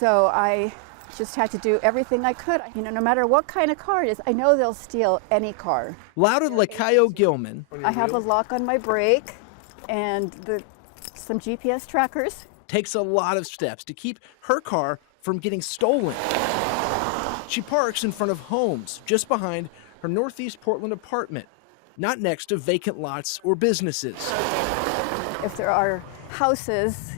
So I just had to do everything I could. You know, no matter what kind of car it is, I know they'll steal any car. Lauda Lacayo-Gilman. I have a lock on my brake and some GPS trackers. Takes a lot of steps to keep her car from getting stolen. She parks in front of homes just behind her Northeast Portland apartment, not next to vacant lots or businesses. If there are houses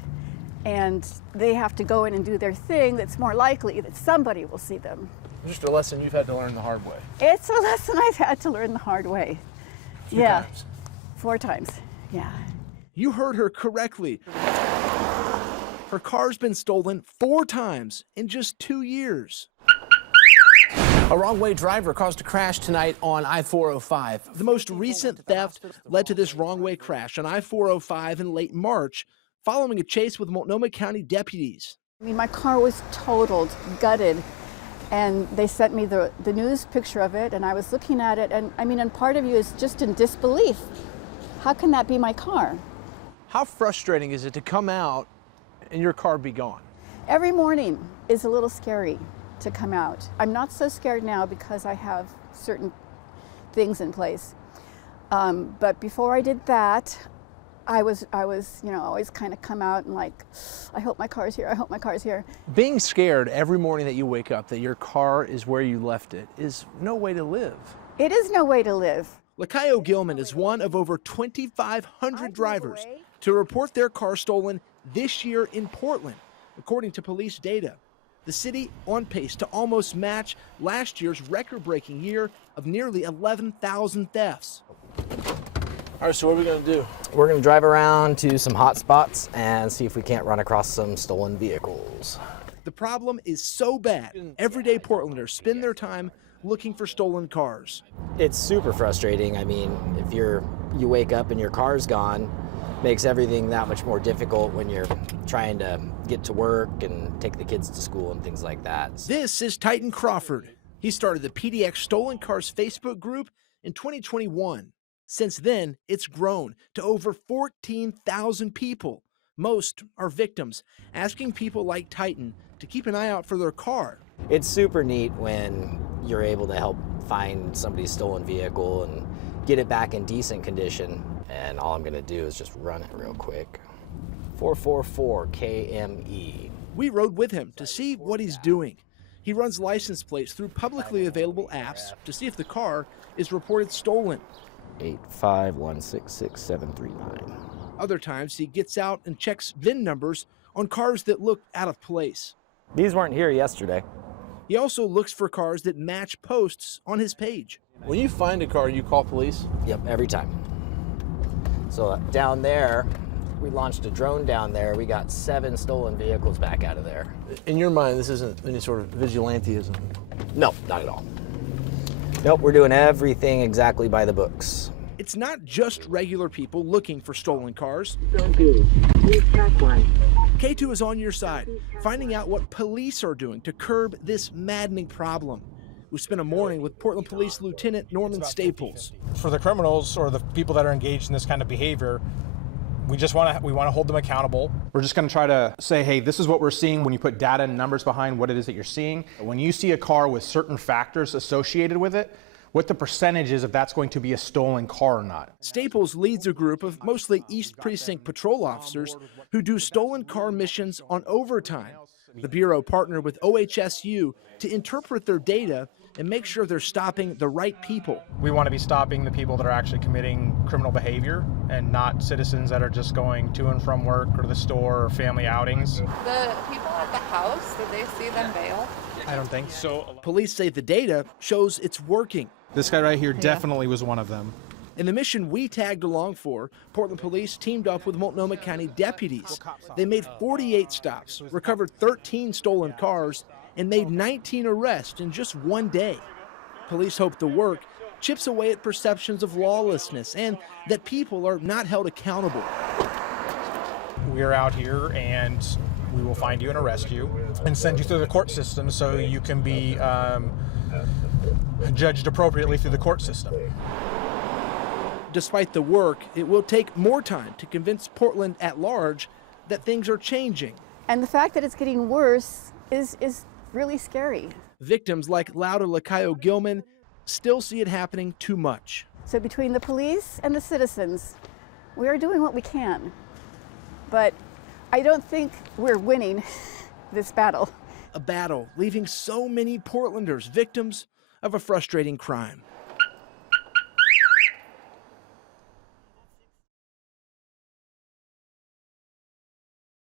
and they have to go in and do their thing, it's more likely that somebody will see them. Just a lesson you've had to learn the hard way. It's a lesson I've had to learn the hard way. Yeah, 4 times, yeah. You heard her correctly. Her car's been stolen 4 times in just 2 years. A wrong-way driver caused a crash tonight on I-405. The most recent theft led to this wrong-way crash on I-405 in late March, following a chase with Multnomah County deputies. I mean, my car was totaled, gutted, and they sent me the news picture of it, and I was looking at it, and I mean, and part of you is just in disbelief. How can that be my car? How frustrating is it to come out and your car be gone? Every morning is a little scary to come out. I'm not so scared now because I have certain things in place. But before I did that, I was, you know, always kind of come out and like, I hope my car's here, I hope my car's here. Being scared every morning that you wake up that your car is where you left it is no way to live. It is no way to live. Lacayo-Gilman is one of over 2,500 drivers to report their car stolen this year in Portland, according to police data. The city on pace to almost match last year's record-breaking year of nearly 11,000 thefts. All right, so what are we going to do? We're going to drive around to some hot spots and see if we can't run across some stolen vehicles. The problem is so bad, everyday Portlanders spend their time looking for stolen cars. It's super frustrating. I mean, if you wake up and your car's gone, makes everything that much more difficult when you're trying to get to work and take the kids to school and things like that. This is Titan Crawford. He started the PDX Stolen Cars Facebook group in 2021. Since then, it's grown to over 14,000 people. Most are victims, asking people like Titan to keep an eye out for their car. It's super neat when you're able to help find somebody's stolen vehicle and get it back in decent condition. And all I'm gonna do is just run it real quick. 444 KME. We rode with him to see what he's doing. He runs license plates through publicly available apps to see if the car is reported stolen. 8516639. Other times he gets out and checks VIN numbers on cars that look out of place. These weren't here yesterday. He also looks for cars that match posts on his page. When you find a car, you call police? Yep, every time. So down there, we launched a drone down there. We got 7 stolen vehicles back out of there. In your mind, this isn't any sort of vigilanteism? No, not at all. Nope, we're doing everything exactly by the books. It's not just regular people looking for stolen cars. Katu is on your side, finding out what police are doing to curb this maddening problem. We spent a morning with Portland Police Lieutenant Norman Staples. For the criminals or the people that are engaged in this kind of behavior, we want to hold them accountable. We're just going to try to say, hey, this is what we're seeing when you put data and numbers behind what it is that you're seeing. When you see a car with certain factors associated with it, what the percentage is if that's going to be a stolen car or not. Staples leads a group of mostly East Precinct patrol officers who do stolen car missions on overtime. The Bureau partnered with OHSU to interpret their data and make sure they're stopping the right people. We want to be stopping the people that are actually committing criminal behavior and not citizens that are just going to and from work or the store or family outings. The people at the house, did they see them bail? I don't think so. Police say the data shows it's working. This guy right here definitely was one of them. In the mission we tagged along for, Portland Police teamed up with Multnomah County deputies. They made 48 stops, recovered 13 stolen cars, and made 19 arrests in just one day. Police hope the work chips away at perceptions of lawlessness and that people are not held accountable. We're out here and we will find you and arrest you and send you through the court system so you can be judged appropriately through the court system. Despite the work, it will take more time to convince Portland at large that things are changing. And the fact that it's getting worse is really scary. Victims like Lauda Lacayo-Gilman still see it happening too much. So between the police and the citizens, we are doing what we can. But I don't think we're winning this battle. A battle leaving so many Portlanders victims of a frustrating crime.